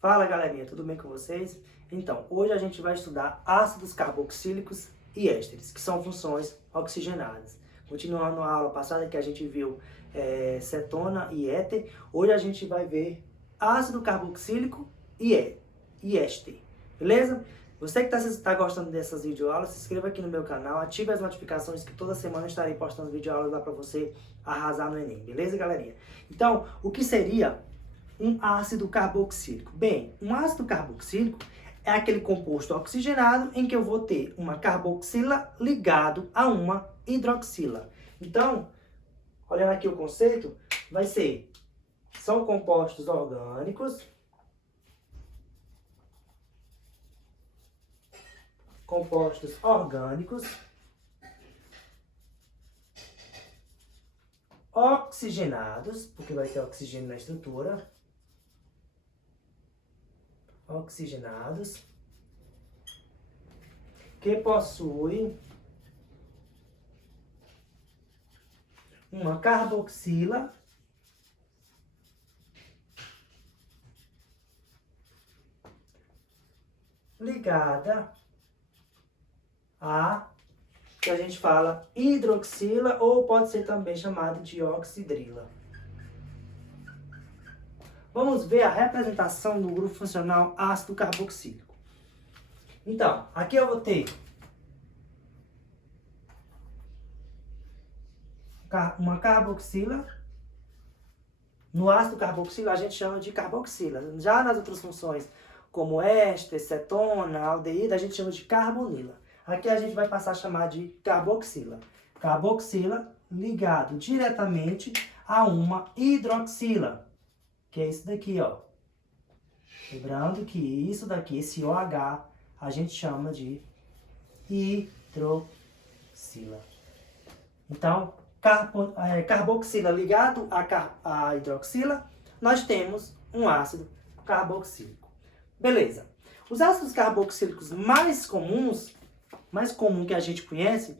Fala galerinha, tudo bem com vocês? Então, hoje a gente vai estudar ácidos carboxílicos e ésteres, que são funções oxigenadas. Continuando a aula passada que a gente viu cetona e éter, hoje a gente vai ver ácido carboxílico e éster, beleza? Você que está gostando dessas videoaulas, se inscreva aqui no meu canal, ative as notificações que toda semana eu estarei postando videoaulas lá para você arrasar no Enem, beleza galerinha? Então, o que seria um ácido carboxílico? Bem, um ácido carboxílico é aquele composto oxigenado em que eu vou ter uma carboxila ligado a uma hidroxila. Então, olhando aqui o conceito, vai ser, são compostos orgânicos, oxigenados, porque vai ter oxigênio na estrutura, oxigenados, que possuem uma carboxila ligada a, que a gente fala, hidroxila, ou pode ser também chamado de oxidrila. Vamos ver a representação do grupo funcional ácido carboxílico. Então, aqui eu vou ter uma carboxila. No ácido carboxílico a gente chama de carboxila. Já nas outras funções, como éster, cetona, aldeído, a gente chama de carbonila. Aqui a gente vai passar a chamar de carboxila. Carboxila ligado diretamente a uma hidroxila, que é isso daqui, ó. Lembrando que isso daqui, esse OH, a gente chama de hidroxila. Então, carboxila ligado à hidroxila, nós temos um ácido carboxílico. Beleza. Os ácidos carboxílicos mais comum que a gente conhece,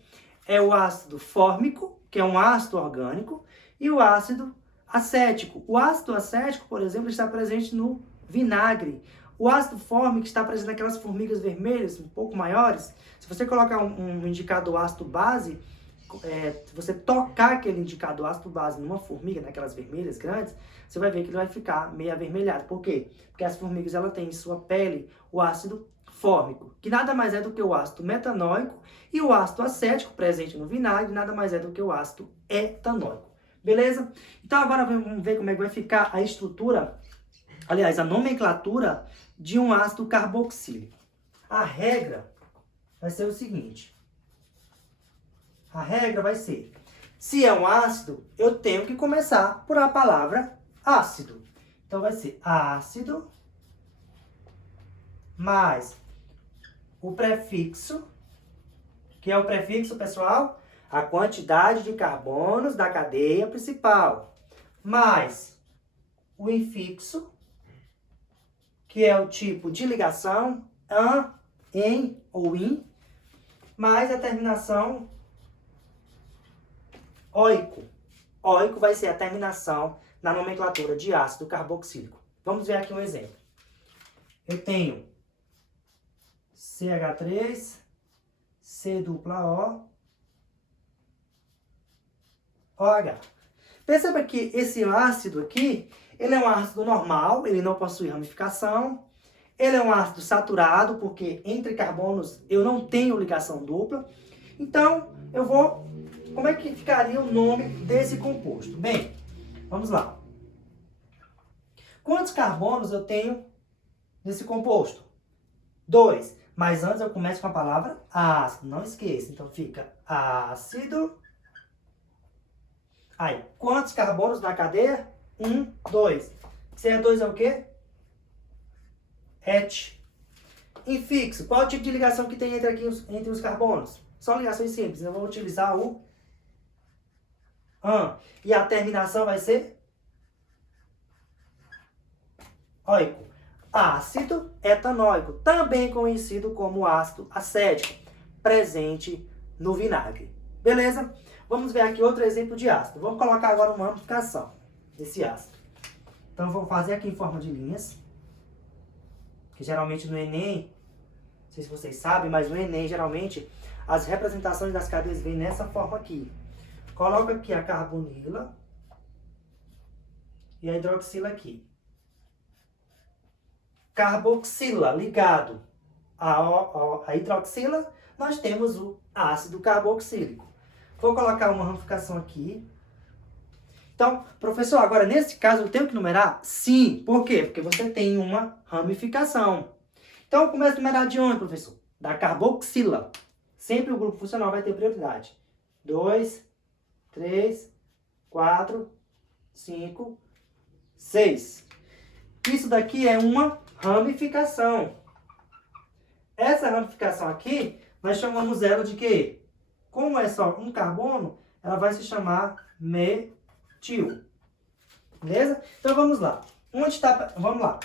é o ácido fórmico, que é um ácido orgânico, e o ácido acético. O ácido acético, por exemplo, está presente no vinagre. O ácido fórmico está presente naquelas formigas vermelhas, um pouco maiores. Se você colocar um indicador ácido base, se você tocar aquele indicador ácido base numa formiga, naquelas vermelhas grandes, você vai ver que ele vai ficar meio avermelhado. Por quê? Porque as formigas ela têm em sua pele o ácido fórmico, que nada mais é do que o ácido metanóico, e o ácido acético, presente no vinagre, nada mais é do que o ácido etanóico. Beleza? Então agora vamos ver como é que vai ficar a estrutura, aliás, a nomenclatura de um ácido carboxílico. A regra vai ser o seguinte. A regra vai ser, se é um ácido, eu tenho que começar por a palavra ácido. Então vai ser ácido mais o prefixo, que é o prefixo, pessoal, a quantidade de carbonos da cadeia principal, mais o infixo, que é o tipo de ligação, an, em ou in, mais a terminação oico. Oico vai ser a terminação na nomenclatura de ácido carboxílico. Vamos ver aqui um exemplo. Eu tenho CH3, C-O, OH. Perceba que esse ácido aqui, ele é um ácido normal, ele não possui ramificação. Ele é um ácido saturado, porque entre carbonos eu não tenho ligação dupla. Então, eu vou... Como é que ficaria o nome desse composto? Bem, vamos lá. Quantos carbonos eu tenho nesse composto? 2. Mas antes eu começo com a palavra ácido, não esqueça. Então fica ácido. Aí, quantos carbonos na cadeia? 1, 2. CO2 é o quê? Et. Infixo. Qual é o tipo de ligação que tem entre os carbonos? São ligações simples. Eu vou utilizar o an. E a terminação vai ser oico. Ácido etanóico, também conhecido como ácido acético, presente no vinagre. Beleza? Vamos ver aqui outro exemplo de ácido. Vamos colocar agora uma amplificação desse ácido. Então, eu vou fazer aqui em forma de linhas. que geralmente no Enem, não sei se vocês sabem, mas no Enem, geralmente, as representações das cadeias vêm nessa forma aqui. Coloca aqui a carbonila e a hidroxila aqui. Carboxila ligado à hidroxila, nós temos o ácido carboxílico. Vou colocar uma ramificação aqui. Então, professor, agora nesse caso eu tenho que numerar? Sim. Por quê? Porque você tem uma ramificação. Então, eu começo a numerar de onde, professor? Da carboxila. Sempre o grupo funcional vai ter prioridade. 2, 3, 4, 5, 6. Isso daqui é uma ramificação. Essa ramificação aqui, nós chamamos ela de quê? Como é só um carbono, ela vai se chamar metil. Beleza? Então vamos lá. Onde está? Vamos lá.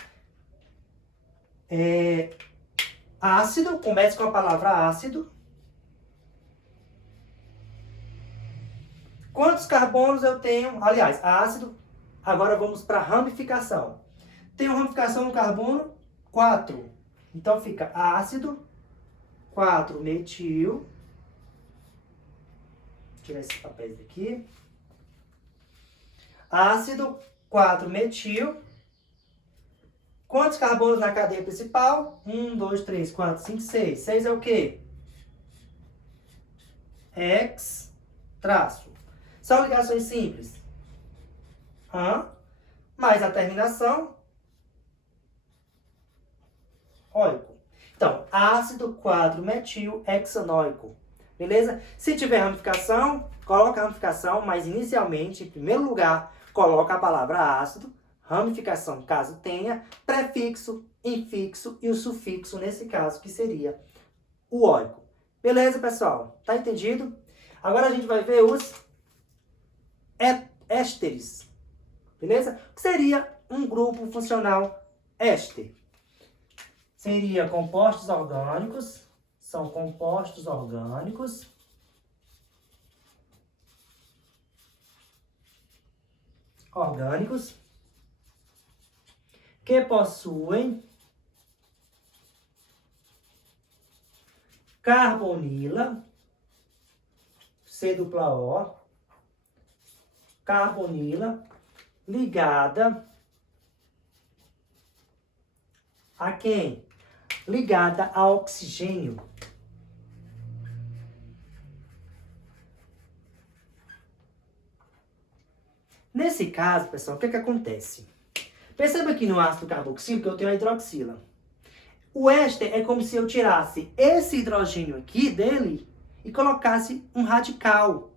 Ácido, comece com a palavra ácido. Quantos carbonos eu tenho? Aliás, ácido. Agora vamos para a ramificação. Tenho ramificação no carbono 4. Então fica ácido 4-metil. Vou tirar esses papéis daqui. Ácido 4-metil. Quantos carbonos na cadeia principal? 1, 2, 3, 4, 5, 6. 6 é o quê? Hex traço. São ligações simples. Mais a terminação óico. Então, ácido 4-metil hexanoico. Beleza? Se tiver ramificação, coloca a ramificação, mas inicialmente, em primeiro lugar, coloca a palavra ácido, ramificação, caso tenha, prefixo, infixo e o sufixo, nesse caso, que seria o óico. Beleza, pessoal? Tá entendido? Agora a gente vai ver os ésteres. Beleza? O que seria um grupo funcional éster? Seria compostos orgânicos. São compostos orgânicos. Que possuem carbonila, C-O, carbonila ligada a quem? Ligada a oxigênio. Nesse caso, pessoal, o que acontece? Perceba que no ácido carboxílico eu tenho a hidroxila. O éster é como se eu tirasse esse hidrogênio aqui dele e colocasse um radical.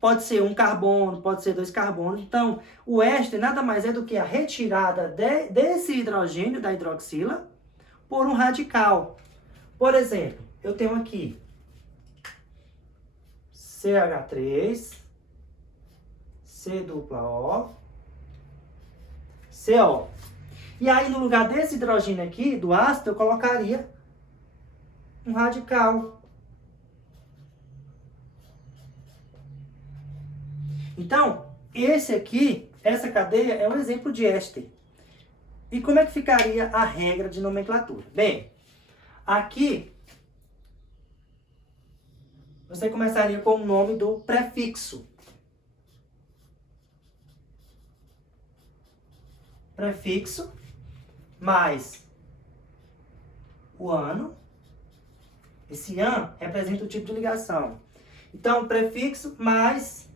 Pode ser um carbono, pode ser 2 carbonos. Então, o éster nada mais é do que a retirada desse hidrogênio da hidroxila por um radical. Por exemplo, eu tenho aqui CH3, C-O, CO. E aí, no lugar desse hidrogênio aqui, do ácido, eu colocaria um radical. Então, esse aqui, essa cadeia, é um exemplo de éster. E como é que ficaria a regra de nomenclatura? Bem, aqui, você começaria com o nome do prefixo. Prefixo mais o ano. Esse an representa o tipo de ligação. Então, prefixo mais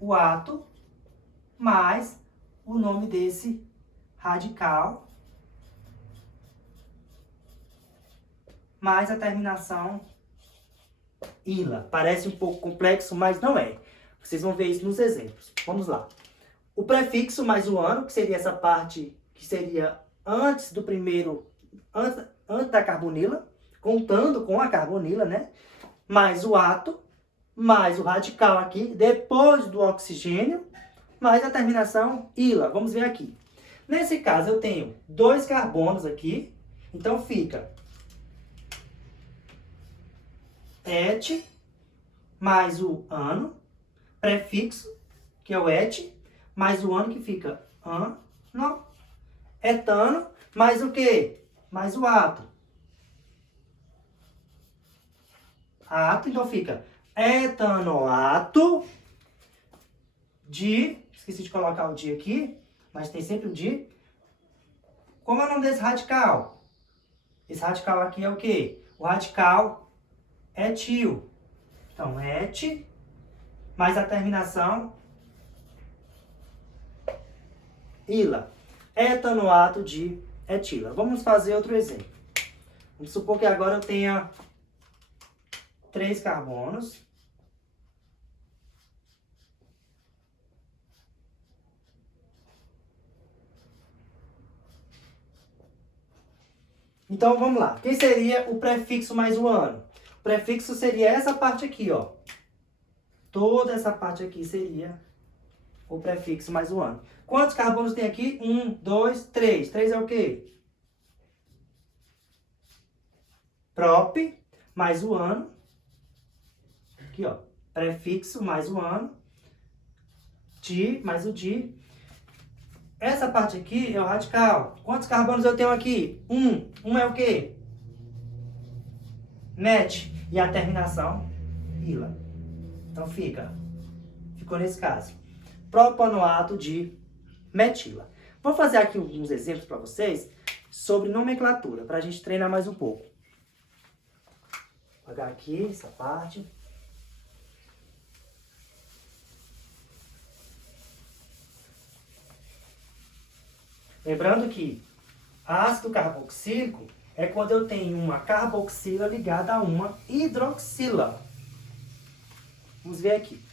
o ato mais o nome desse radical mais a terminação ila. Parece um pouco complexo, mas não é. Vocês vão ver isso nos exemplos. Vamos lá. O prefixo mais o ano, que seria essa parte que seria antes do primeiro, antes da carbonila, contando com a carbonila, né? Mais o ato, mais o radical aqui, depois do oxigênio, mais a terminação ila. Vamos ver aqui. Nesse caso, eu tenho 2 carbonos aqui, então fica et mais o ano, prefixo, que é o et, mais o ano que fica ano, etano, mais o quê? Mais o ato. Ato, então fica etanoato de... Esqueci de colocar o de aqui, mas tem sempre o de. Como é o nome desse radical? Esse radical aqui é o quê? O radical etil. Então, et, mais a terminação ila. Etanoato de etila. Vamos fazer outro exemplo. Vamos supor que agora eu tenha 3 carbonos. Então, vamos lá. Quem seria o prefixo mais o ano? O prefixo seria essa parte aqui, ó. Toda essa parte aqui seria o prefixo mais o ano. Quantos carbonos tem aqui? 1, 2, 3. 3 é o quê? Prop mais o ano. Aqui, ó. Prefixo mais o ano. Di mais o di. Essa parte aqui é o radical. Quantos carbonos eu tenho aqui? 1. 1 é o quê? Met. E a terminação, ila. Então ficou nesse caso. Propanoato de metila. Vou fazer aqui uns exemplos para vocês sobre nomenclatura, para a gente treinar mais um pouco. Vou apagar aqui essa parte. Lembrando que ácido carboxílico é quando eu tenho uma carboxila ligada a uma hidroxila. Vamos ver aqui.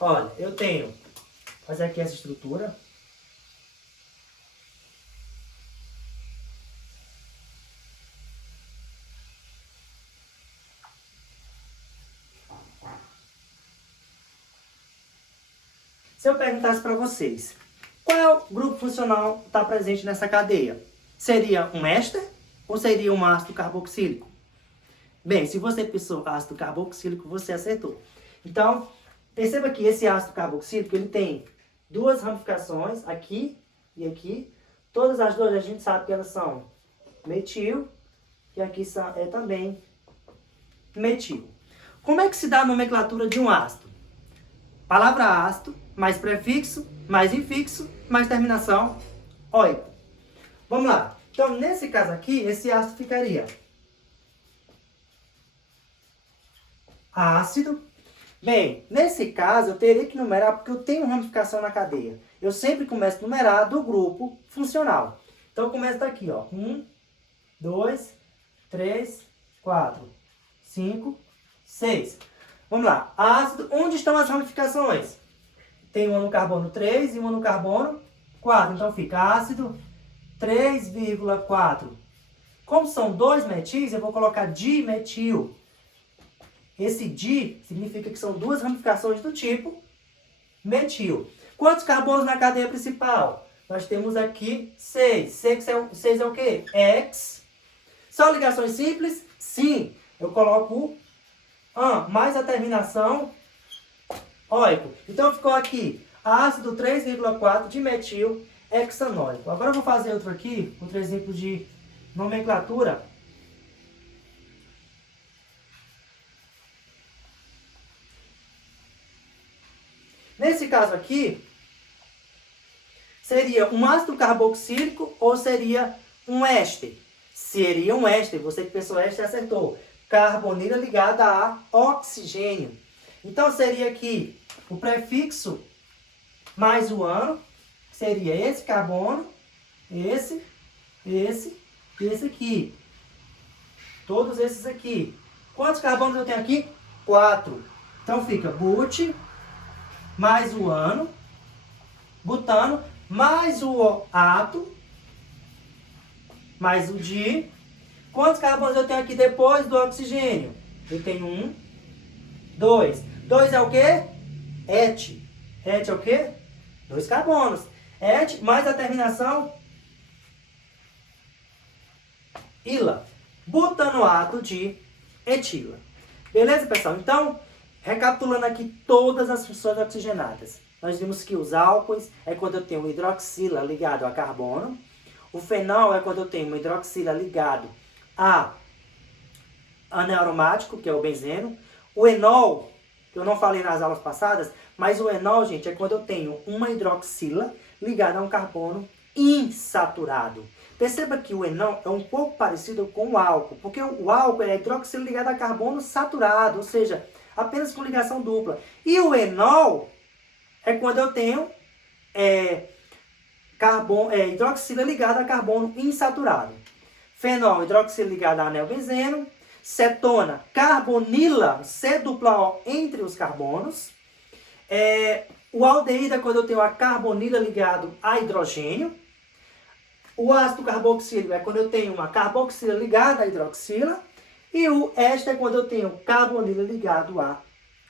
Olha, eu tenho... Vou fazer aqui essa estrutura. Se eu perguntasse para vocês, qual grupo funcional está presente nessa cadeia? Seria um éster ou seria um ácido carboxílico? Bem, se você pensou ácido carboxílico, você acertou. Então, perceba que esse ácido carboxílico, ele tem 2 ramificações, aqui e aqui. Todas as duas a gente sabe que elas são metil e aqui é também metil. Como é que se dá a nomenclatura de um ácido? Palavra ácido, mais prefixo, mais infixo, mais terminação oito. Vamos lá. Então, nesse caso aqui, esse ácido ficaria ácido. Bem, nesse caso, eu teria que numerar porque eu tenho ramificação na cadeia. Eu sempre começo a numerar do grupo funcional. Então, eu começo daqui, ó. 1, 2, 3, 4, 5, 6. Vamos lá. Ácido, onde estão as ramificações? Tem uma no carbono 3 e uma no carbono 4. Então, fica ácido 3,4. Como são 2 metis, eu vou colocar dimetil. Esse di significa que são 2 ramificações do tipo metil. Quantos carbonos na cadeia principal? Nós temos aqui 6. 6 é o quê? X. São ligações simples? Sim. Eu coloco o an, mais a terminação óico. Então ficou aqui ácido 3,4 dimetil hexanóico. Agora eu vou fazer outro aqui, outro exemplo de nomenclatura. Nesse caso aqui, seria um ácido carboxílico ou seria um éster? Seria um éster. Você que pensou éster acertou. Carbonila ligada a oxigênio. Então seria aqui o prefixo mais o ano, seria esse carbono, esse e esse aqui. Todos esses aqui. Quantos carbonos eu tenho aqui? 4. Então fica but mais o ano, butano, mais o ato, mais o di. Quantos carbonos eu tenho aqui depois do oxigênio? Eu tenho 1, 2. 2 é o quê? Et. Et é o quê? 2 carbonos. Et mais a terminação ila. Butanoato de etila. Beleza, pessoal? Então, recapitulando aqui todas as funções oxigenadas. nós vimos que os álcoois é quando eu tenho hidroxila ligado a carbono. O fenol é quando eu tenho uma hidroxila ligado a anaromático, que é o benzeno. O enol, que eu não falei nas aulas passadas, mas o enol, gente, é quando eu tenho uma hidroxila ligada a um carbono insaturado. Perceba que o enol é um pouco parecido com o álcool, porque o álcool é a hidroxila ligada a carbono saturado, ou seja, apenas com ligação dupla. E o enol é quando eu tenho hidroxila ligada a carbono insaturado. Fenol, hidroxila ligada a anel benzeno. Cetona, carbonila, C-O entre os carbonos. O aldeído é quando eu tenho a carbonila ligado a hidrogênio. O ácido carboxílico é quando eu tenho uma carboxila ligada a hidroxila. E o éster é quando eu tenho carbonila ligado a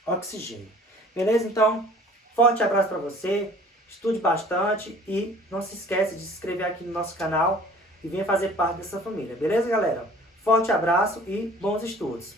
oxigênio. Beleza? Então, forte abraço para você. Estude bastante e não se esqueça de se inscrever aqui no nosso canal e venha fazer parte dessa família. Beleza, galera? Forte abraço e bons estudos!